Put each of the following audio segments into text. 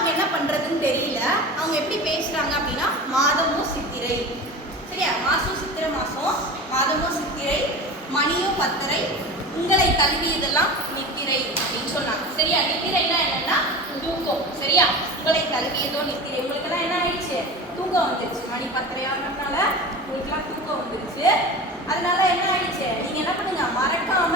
அவங்க என்ன பண்றதுன்னு தெரியல. அவங்க எப்படி பேசுறாங்க அப்படின்னா மாதமோ சித்திரை. சரியா? மாசம் சித்திரை மாசம் மாதமோ சித்திரை மணியோ பத்தரை. உங்களை தழுவியதெல்லாம் நித்திரை அப்படின்னு சொன்னாங்க சரியா நித்திரைனா என்னன்னா தூக்கம் சரியா உங்களை தழுவியதோ நித்திரை உங்களுக்கெல்லாம் என்ன ஆயிடுச்சு தூக்கம் வந்துருச்சு மணி பத்தரை ஆனதுனால உங்களுக்குலாம் தூக்கம் வந்துருச்சு அதனால என்ன ஆயிடுச்சு நீங்க என்ன பண்ணுங்க மறக்காம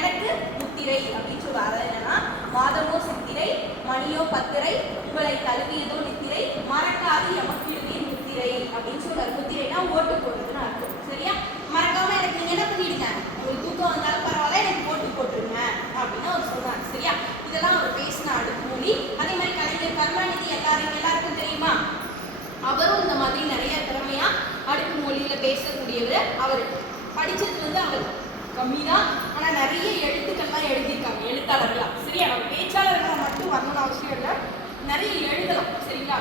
எனக்கு முத்திரை அப்படின்னு சொல்லுவாங்க அதாவது என்னன்னா மாதமோ சித்திரை மணியோ பத்திரை உங்களை தழுவியதோ நித்திரை மறக்காது எமக்கு எழுதிய முத்திரை அப்படின்னு சொல்றாரு முத்திரைனா ஓட்டு போடுறதுன்னு அர்த்தம் சரியா மறக்காம எனக்கு நீங்க என்ன பண்ணிடுங்க உங்களுக்கு தூக்கம் வந்தாலும் பரவாயில்ல எனக்கு ஓட்டு போட்டுருங்க அப்படின்னு அவர் சொல்றாங்க சரியா இதெல்லாம் அவர் பேசின அடுக்குமொழி அதே மாதிரி கலைஞர் கருணாநிதி எல்லாரும் எல்லாருக்கும் தெரியுமா அவரும் இந்த மாதிரி நிறைய திறமையா அடுக்கு மொழியில பேசக்கூடியவர் அவர் படித்தது வந்து அவர் கம்மி தான் ஆனால் நிறைய எழுத்துக்கள்லாம் எழுதியிருக்காங்க எழுத்தாளர்களாக சரியா? நம்ம பேச்சாளர்களாக மட்டும் வரணும்னு அவசியம் இல்லை. நிறைய எழுதலாம் சரிங்களா?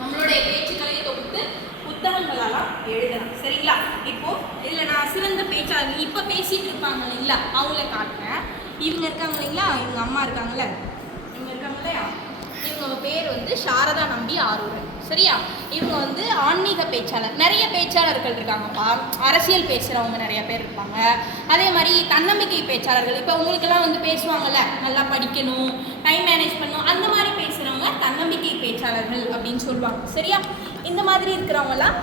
நம்மளுடைய பேச்சுக்களை தொகுத்து புத்தகங்களெல்லாம் எழுதலாம் சரிங்களா? இப்போ இதில் நான் சிறந்த பேச்சாளர் இப்போ பேசிட்டு இருப்பாங்க இல்லைங்களா அவங்கள காட்டுறேன். இவங்க இருக்காங்க இல்லைங்களா? இவங்க அம்மா இருக்காங்கல்ல? இவங்க இருக்காங்க இல்லையா வந்து சாரதா நம்பி ஆரூரன். சரியா? இவங்க வந்து ஆன்மீக பேச்சாளர். நிறைய பேச்சாளர்கள் இருக்காங்கப்பா அரசியல் பேசுகிறவங்க நிறைய பேர் இருப்பாங்க. அதே மாதிரி தன்னம்பிக்கை பேச்சாளர்கள். இப்போ உங்களுக்கெல்லாம் வந்து பேசுவாங்கல்ல? நல்லா படிக்கணும் டைம் மேனேஜ் பண்ணணும். அந்த மாதிரி பேசுகிறவங்க தன்னம்பிக்கை பேச்சாளர்கள் அப்படின்னு சொல்லுவாங்க. சரியா? இந்த மாதிரி இருக்கிறவங்கலாம்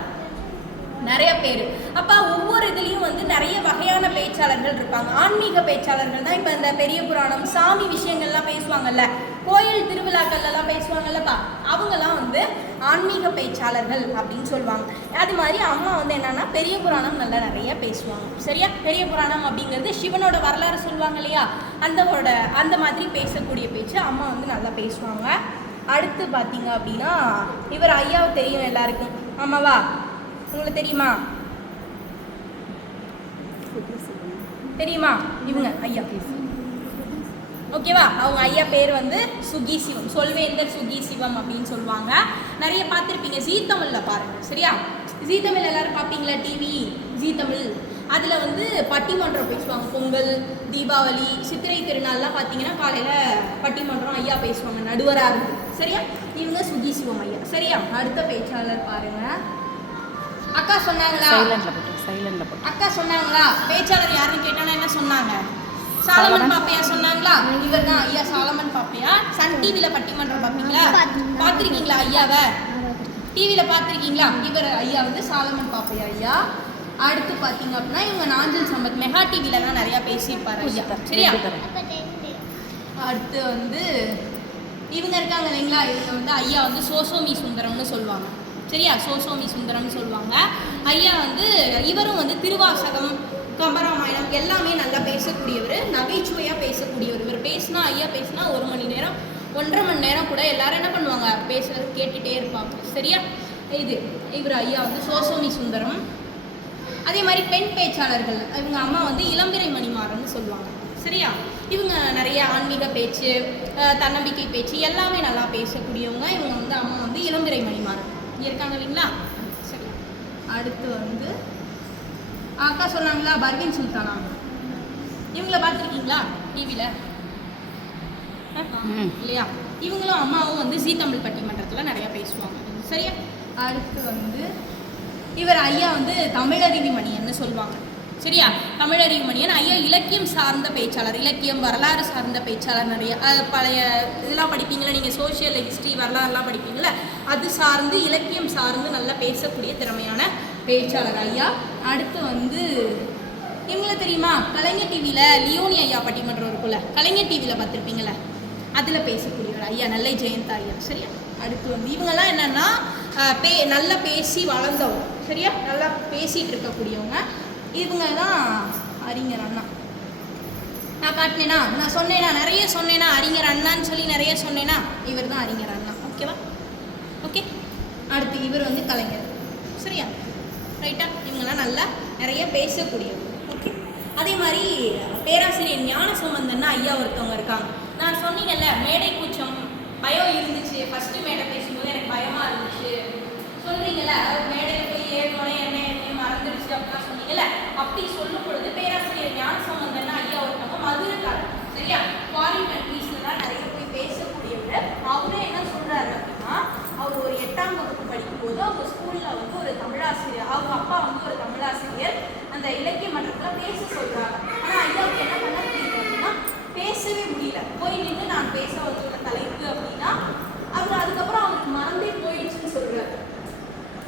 நிறைய பேர். அப்போ ஒவ்வொரு இதுலேயும் வந்து நிறைய வகையான பேச்சாளர்கள் இருப்பாங்க. ஆன்மீக பேச்சாளர்கள் தான் இப்போ இந்த பெரிய புராணம் சாமி விஷயங்கள்லாம் பேசுவாங்கல்ல? கோயில் திருவிழாக்கள்லாம் பேசுவாங்கல்லப்பா அவங்கெல்லாம் வந்து ஆன்மீக பேச்சாளர்கள் அப்படின்னு சொல்லுவாங்க. அது மாதிரி அம்மா வந்து என்னன்னா பெரிய புராணம் நல்லா நிறைய பேசுவாங்க. சரியா? பெரிய புராணம் அப்படிங்கிறது சிவனோட வரலாறு சொல்லுவாங்க இல்லையா? அந்தவோட அந்த மாதிரி பேசக்கூடிய பேச்சு அம்மா வந்து நல்லா பேசுவாங்க. அடுத்து பார்த்தீங்க அப்படின்னா இவர் ஐயாவை தெரியும் எல்லாருக்கும். ஆமாவா உங்களுக்கு தெரியுமா? தெரியுமா? இவங்க ஐயா. ஓகேவா? அவங்க ஐயா பேர் வந்து சுகி சிவம். சொல்வேந்தர் சுகி சிவம் அப்படின்னு சொல்லுவாங்க. நிறைய பார்த்துருப்பீங்க. ஜீ தமிழ்ல பாருங்க. சரியா? ஜீ தமிழ் எல்லாரும் பார்ப்பீங்களா? TV Zee Tamil. அதில் வந்து பட்டிமன்றம் பேசுவாங்க. பொங்கல் தீபாவளி சித்திரை திருநாள்லாம் பார்த்தீங்கன்னா காலையில் பட்டிமன்றம் ஐயா பேசுவாங்க. நடுவராக இருந்து சரியா? இவங்க சுகி சிவம் ஐயா. சரியா? அடுத்த பேச்சாளர் பாருங்க. அக்கா சொன்னாங்களா? அக்கா சொன்னாங்களா? பேச்சாளர் யாருன்னு கேட்டானா என்ன சொன்னாங்க? சாலமன் பாப்பையா சொன்னாங்களா? இவர் தான் ஐயா சாலமன் பாப்பையா? சன் டிவில பட்டிமன்றம் பார்ப்பீங்களா பார்த்திருக்கீங்களா ஐயாவை? டிவியில பார்த்திருக்கீங்களா இவர் ஐயா வந்து சாலமன் பாப்பையா ஐயா? அடுத்து பார்த்தீங்க அப்படின்னா இவங்க நாஞ்சல் சம்பத். மெகா டிவில தான் நிறைய பேசியிருப்பாரு ஐயா. சரியா? அடுத்து வந்து இவங்க இருக்காங்க இல்லைங்களா? இவங்க வந்து ஐயா வந்து சோசோமி சுந்தரம்னு சொல்லுவாங்க. சரியா? சோசோமி சுந்தரம்னு சொல்லுவாங்க. ஐயா வந்து இவரும் வந்து திருவாசகம் எல்லாமே நல்லா பேசக்கூடியவர் நகைச்சுவையாக பேசக்கூடியவர். இவர் பேசினா ஐயா பேசினா ஒரு மணி நேரம் ஒன்றரை மணி நேரம் கூட எல்லாரும் என்ன பண்ணுவாங்க? பேசுறது கேட்டுட்டே இருப்பாங்க. சரியா? இது இவர் ஐயா வந்து சோசோமி சுந்தரம். அதே மாதிரி பெண் பேச்சாளர்கள் இவங்க அம்மா வந்து இளம்பிரை மணிமாறன்னு சொல்லுவாங்க. சரியா? இவங்க நிறைய ஆன்மீக பேச்சு தன்னம்பிக்கை பேச்சு எல்லாமே நல்லா பேசக்கூடியவங்க. இவங்க வந்து அம்மா வந்து இளம்பிரை மணிமாறன். இருக்காங்க இல்லைங்களா? சரி. அடுத்து வந்து அக்கா சொன்னாங்களா பர்வீன் சுல்தானா? இவங்கள பார்த்துருக்கீங்களா டிவியில். இல்லையா? இவங்களும் அம்மாவும் வந்து ஜீ தமிழ் பட்டிமன்றத்தில் நிறைய பேசுவாங்க. சரியா? அடுத்து வந்து இவர் ஐயா வந்து தமிழறிவி மணியன்னு சொல்லுவாங்க. சரியா? தமிழறிவி மணியன். ஐயா இலக்கியம் சார்ந்த பேச்சாளர் இலக்கியம் வரலாறு சார்ந்த பேச்சாளர் நிறைய. பழைய இதெல்லாம் படிப்பீங்களா நீங்கள் சோஷியல் ஹிஸ்ட்ரி வரலாறுலாம் படிப்பீங்களா அது சார்ந்து இலக்கியம் சார்ந்து நல்லா பேசக்கூடிய திறமையான பேச்சாளர் ஐயா. அடுத்து வந்து இவங்கள தெரியுமா? கலைஞர் டிவியில் லியோனி ஐயா பட்டிமன்றம் இருக்குல்ல கலைஞர் டிவியில் பார்த்துருப்பீங்களே அதில் பேசக்கூடியவர் ஐயா நல்ல ஜெயந்தா ஐயா. சரியா? அடுத்து வந்து இவங்கெல்லாம் என்னென்னா பே நல்லா பேசி வளர்ந்தவங்க. சரியா? நல்லா பேசிகிட்டு இருக்கக்கூடியவங்க. இவங்க தான் அறிஞர் அண்ணா. நான் காட்டினேனா? நான் சொன்னேனா? நிறைய சொன்னேனா? அறிஞர் அண்ணான்னு சொல்லி நிறைய சொன்னேனா? இவர் தான் அறிஞர் அண்ணா. ஓகேவா? ஓகே? அடுத்து இவர் வந்து கலைஞர். சரியா? ரைட்டா இவங்கெல்லாம் நல்லா நிறைய பேசக்கூடியவங்க. ஓகே அதே மாதிரி பேராசிரியர் ஞான சம்பந்தன்னா ஐயா ஒருத்தவங்க இருக்காங்க. நான் சொன்னீங்கல்ல மேடை கூச்சம் பயம் இருந்துச்சு. ஃபஸ்ட்டு மேடை பேசும்போது எனக்கு பயமாக இருந்துச்சு. சொல்கிறீங்கள மேடையில் போய் ஏறணும் என்ன என்ன மறந்துடுச்சு அப்படிலாம் சொன்னீங்கல்ல அப்படி சொல்லும் பொழுது பேராசிரியர் ஞான சம்பந்தன்னா ஐயா ஒருத்தவங்க மதுரைக்காரர். சரியா? ஃபாரின் கண்ட்ரீஸ்ல தான் நிறைய போய் பேசக்கூடியவர் அவரே என்ன சொல்றாரு ஸ்கூல்ல வந்து ஒரு தமிழாசிரியர் அவங்க அப்பா வந்து ஒரு தமிழாசிரியர். அந்த இலக்கிய மன்றத்தில் பேச சொல்றாங்க. ஆனா ஐயாவுக்கு என்ன பண்ண முடியல அப்படின்னா பேசவே முடியல. போய் நின்று நான் பேச வந்துள்ள தலைப்பு அப்படின்னா அவர் அதுக்கப்புறம் அவருக்கு மறந்தே போயிடுச்சுன்னு சொல்றாரு.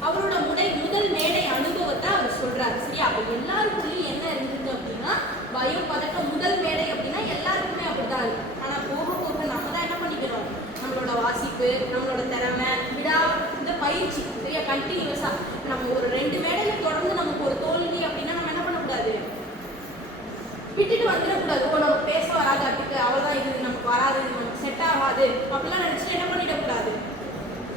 அவரோட முடை முதல் மேடை அனுபவத்தை அவர் சொல்றாரு. சரியா? அப்ப எல்லாருக்குள்ளயும் என்ன இருந்தது அப்படின்னா பயம் பதட்டம் முதல் மேடை அப்படின்னா எல்லாருக்குமே அப்படிதான் இருக்கு. ஆனா போக போக நம்ம தான் என்ன பண்ணிக்கிறோம்? நம்மளோட வாசிப்பு நம்மளோட திறமை விடா இந்த பயிற்சி சரியா கண்டினியூஸா நம்ம ஒரு ரெண்டு மேடையில தொடர்ந்து நமக்கு ஒரு தோல்வி அப்படின்னா நம்ம என்ன பண்ணக்கூடாது விட்டுட்டு வந்துடக்கூடாது. ஓ நம்ம பேச வராது அதுக்கு அவ்வளோதான் இது நமக்கு வராது இது நமக்கு செட் ஆகாது. அப்படிலாம் நினச்சிட்டு என்ன பண்ணிடக்கூடாது?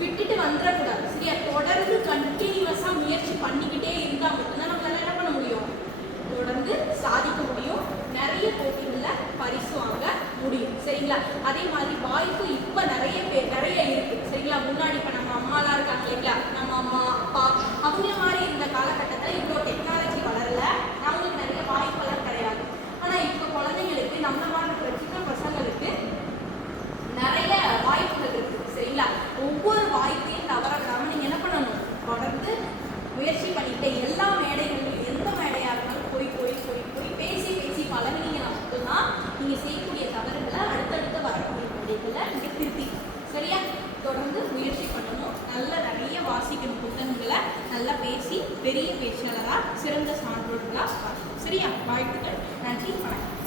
விட்டுட்டு வந்துடக்கூடாது. சரியா? தொடர்ந்து கண்டினியூஸாக முயற்சி பண்ணிக்கிட்டே இருந்தால் மட்டும்தான் நம்மளால என்ன பண்ண முடியும்? தொடர்ந்து சாதிக்க முடியும். நிறைய போட்டிகளில் பரிசு வாங்க முடியும். சரிங்களா? அதே மாதிரி வாய்ப்பு இப்போ நிறைய பேர் நிறைய இருக்கு சரிங்களா முன்னாடி இப்போ நம்ம அம்மாலாம் இருக்காங்க இல்லைங்களா நம்ம அம்மா அப்பா அவங்க மாதிரி இருந்த காலகட்டத்தில் இவ்வளோ டெக்னாலஜி வளரல அவங்களுக்கு நிறைய வாய்ப்பெல்லாம் கிடையாது ஆனால் இப்போ குழந்தைங்களுக்கு நம்ம மாதிரி இருக்கிற சின்ன பசங்களுக்கு நிறைய வாய்ப்புகள் இருக்கு சரிங்களா ஒவ்வொரு வாய்ப்பையும் தவற விடாம நீங்க என்ன பண்ணணும் தொடர்ந்து முயற்சி பண்ணிட்டு எல்லா மேடைகளிலும் எந்த மேடையா இருந்தாலும் போய் போய் போய் போய் பேசி பேசி பழகினீங்கன்னா மட்டும்தான் நீங்க செய்யக்கூடிய தவறுகளை அடுத்தடுத்து வரக்கூடிய மேடைகளை நீங்க திருத்தி சரியா தொடர்ந்து முயற்சி பண்ணணும். நல்ல நிறைய வாசிக்கணும் புத்தகங்களை. நல்லா பேசி பெரிய பேச்சாளராக சிறந்த சான்றோர்களாக வரணும் சரியா? வாழ்த்துக்கள். நன்றி. வணக்கம்.